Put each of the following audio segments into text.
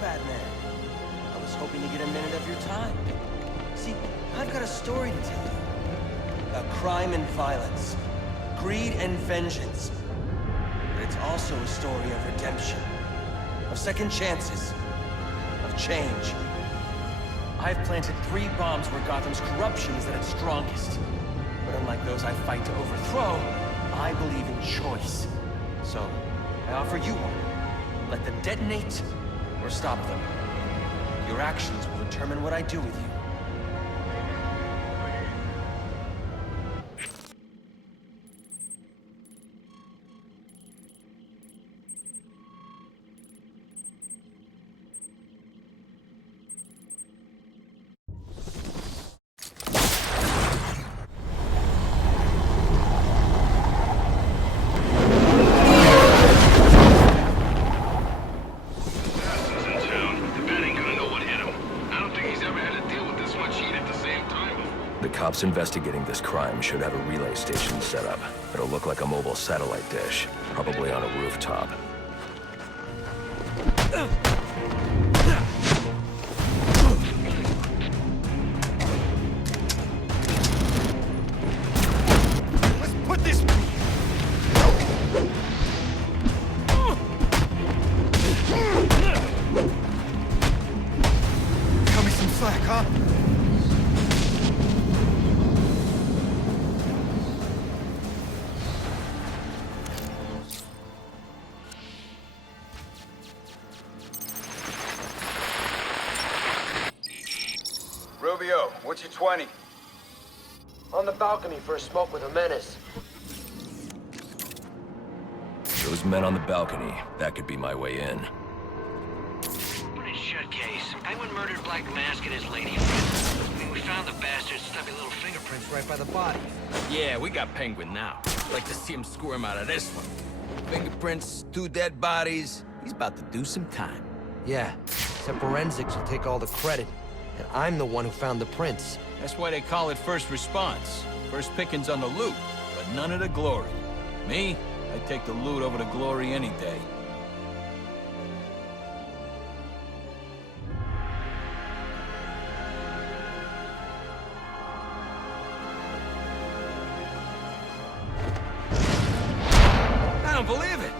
Batman. I was hoping to get a minute of your time. See, I've got a story to tell you. About crime and violence. Greed and vengeance. But it's also a story of redemption. Of second chances. Of change. I've planted 3 bombs where Gotham's corruption is at its strongest. But unlike those I fight to overthrow, I believe in choice. So, I offer you one. Let them detonate, or stop them. Your actions will determine what I do with you. Cops investigating this crime should have a relay station set up. It'll look like a mobile satellite dish, probably on a rooftop. Let's put this... Cut me some slack, huh? Rubio, what's your 20? On the balcony for a smoke with a menace. Those men on the balcony, that could be my way in. Pretty shut case. Penguin murdered Black Mask and his lady friend. I mean, we found the bastard's stubby little fingerprints right by the body. Yeah, we got Penguin now. Like to see him squirm out of this one. Fingerprints, 2 dead bodies. He's about to do some time. Yeah, except forensics will take all the credit. And I'm the one who found the prints. That's why they call it first response. First pickings on the loot, but none of the glory. Me, I take the loot over the glory any day. I don't believe it.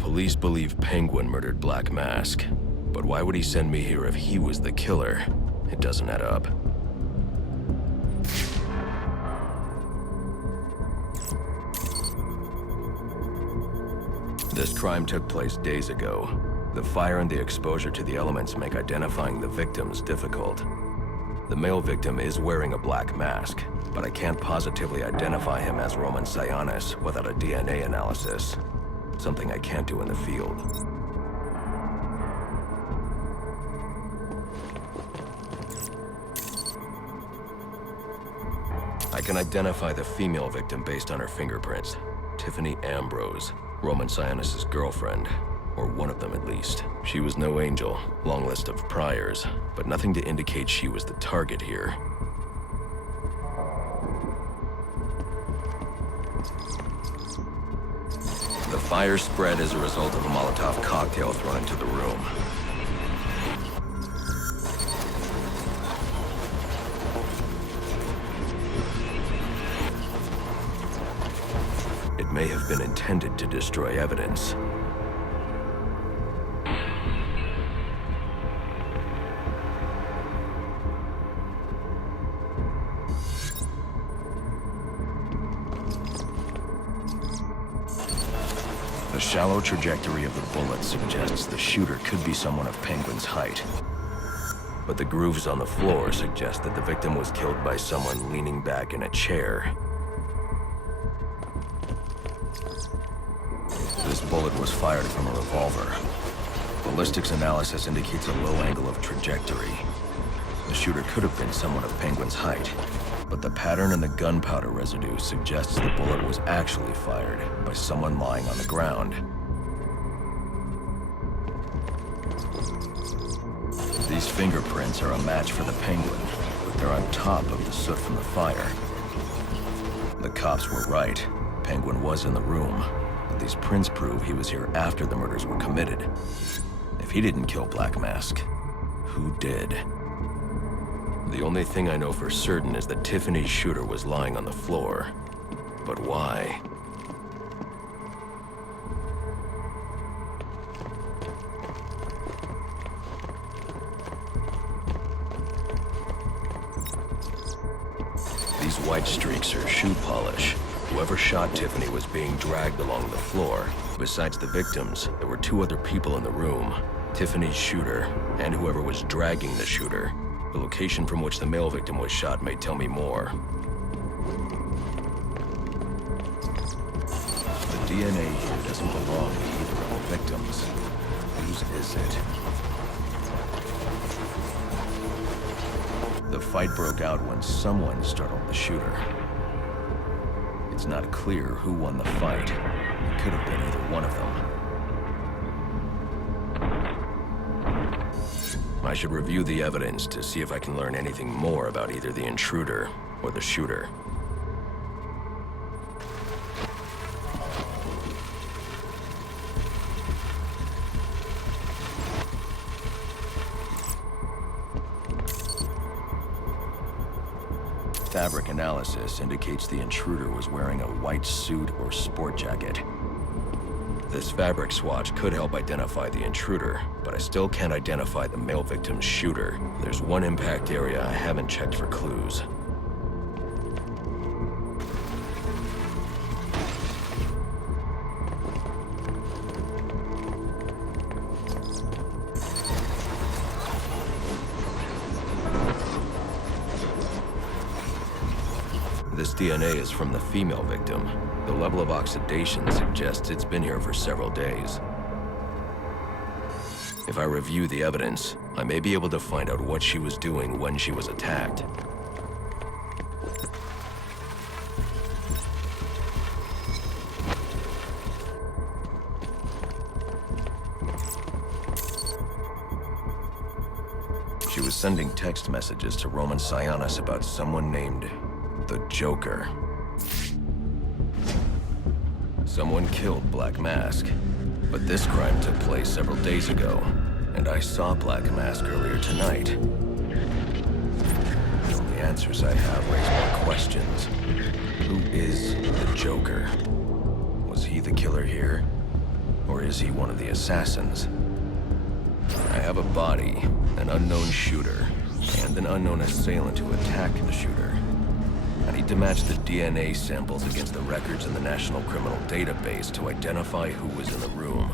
Police believe Penguin murdered Black Mask. But why would he send me here if he was the killer? It doesn't add up. This crime took place days ago. The fire and the exposure to the elements make identifying the victims difficult. The male victim is wearing a black mask, but I can't positively identify him as Roman Sionis without a DNA analysis. Something I can't do in the field. I can identify the female victim based on her fingerprints. Tiffany Ambrose, Roman Sionis' girlfriend. Or one of them at least. She was no angel, long list of priors, but nothing to indicate she was the target here. The fire spread as a result of a Molotov cocktail thrown into the room. It may have been intended to destroy evidence. The shallow trajectory of the bullet suggests the shooter could be someone of Penguin's height. But the grooves on the floor suggest that the victim was killed by someone leaning back in a chair. This bullet was fired from a revolver. Ballistics analysis indicates a low angle of trajectory. The shooter could have been someone of Penguin's height, but the pattern in the gunpowder residue suggests the bullet was actually fired by someone lying on the ground. These fingerprints are a match for the Penguin, but they're on top of the soot from the fire. The cops were right. Penguin was in the room, but these prints prove he was here after the murders were committed. If he didn't kill Black Mask, who did? The only thing I know for certain is that Tiffany's shooter was lying on the floor. But why? These white streaks are shoe polish. Whoever shot Tiffany was being dragged along the floor. Besides the victims, there were 2 other people in the room. Tiffany's shooter, and whoever was dragging the shooter. The location from which the male victim was shot may tell me more. The DNA here doesn't belong to either of the victims. Whose is it? The fight broke out when someone startled the shooter. It's not clear who won the fight. It could have been either one of them. I should review the evidence to see if I can learn anything more about either the intruder or the shooter. Fabric analysis indicates the intruder was wearing a white suit or sport jacket. This fabric swatch could help identify the intruder, but I still can't identify the male victim's shooter. There's one impact area I haven't checked for clues. This DNA is from the female victim. The level of oxidation suggests it's been here for several days. If I review the evidence, I may be able to find out what she was doing when she was attacked. She was sending text messages to Roman Sionis about someone named the Joker. Someone killed Black Mask, but this crime took place several days ago, and I saw Black Mask earlier tonight. The answers I have raise more questions. Who is the Joker? Was he the killer here? Or is he one of the assassins? I have a body, an unknown shooter, and an unknown assailant who attacked the shooter. I need to match the DNA samples against the records in the National Criminal Database to identify who was in the room.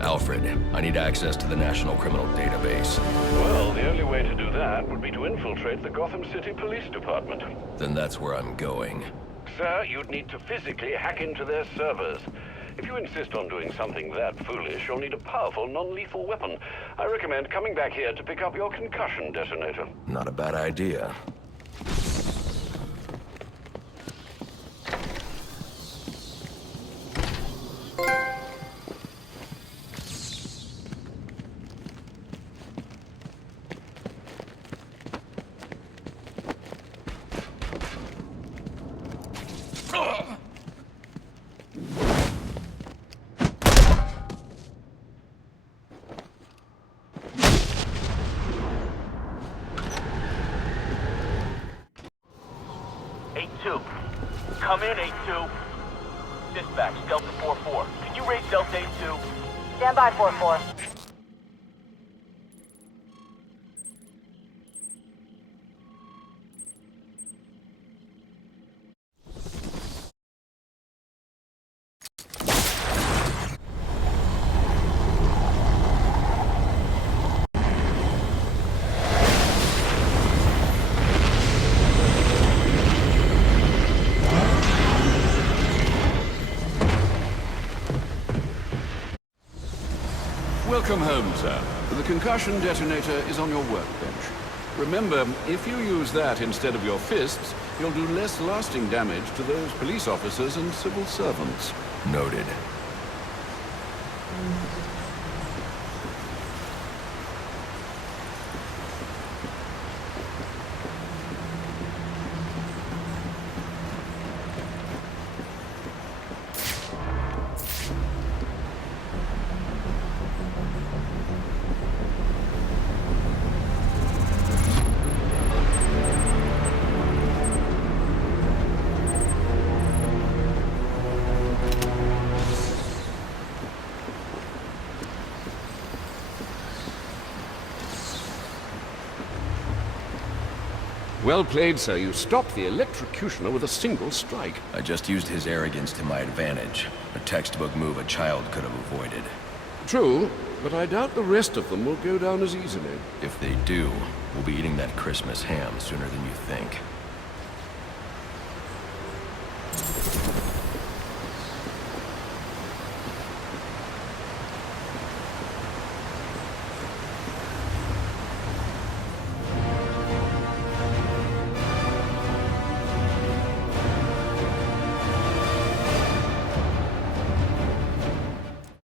Alfred, I need access to the National Criminal Database. Well, the only way to do that would be to infiltrate the Gotham City Police Department. Then that's where I'm going. Sir, you'd need to physically hack into their servers. If you insist on doing something that foolish, you'll need a powerful, non-lethal weapon. I recommend coming back here to pick up your concussion detonator. Not a bad idea. Come in, 8-2. Dispatch, Delta 4-4. Can you raise Delta 8-2? Stand by, 4-4. Welcome home, sir. The concussion detonator is on your workbench. Remember, if you use that instead of your fists, you'll do less lasting damage to those police officers and civil servants. Noted. Well played, sir. You stopped the electrocutioner with a single strike. I just used his arrogance to my advantage. A textbook move a child could have avoided. True, but I doubt the rest of them will go down as easily. If they do, we'll be eating that Christmas ham sooner than you think.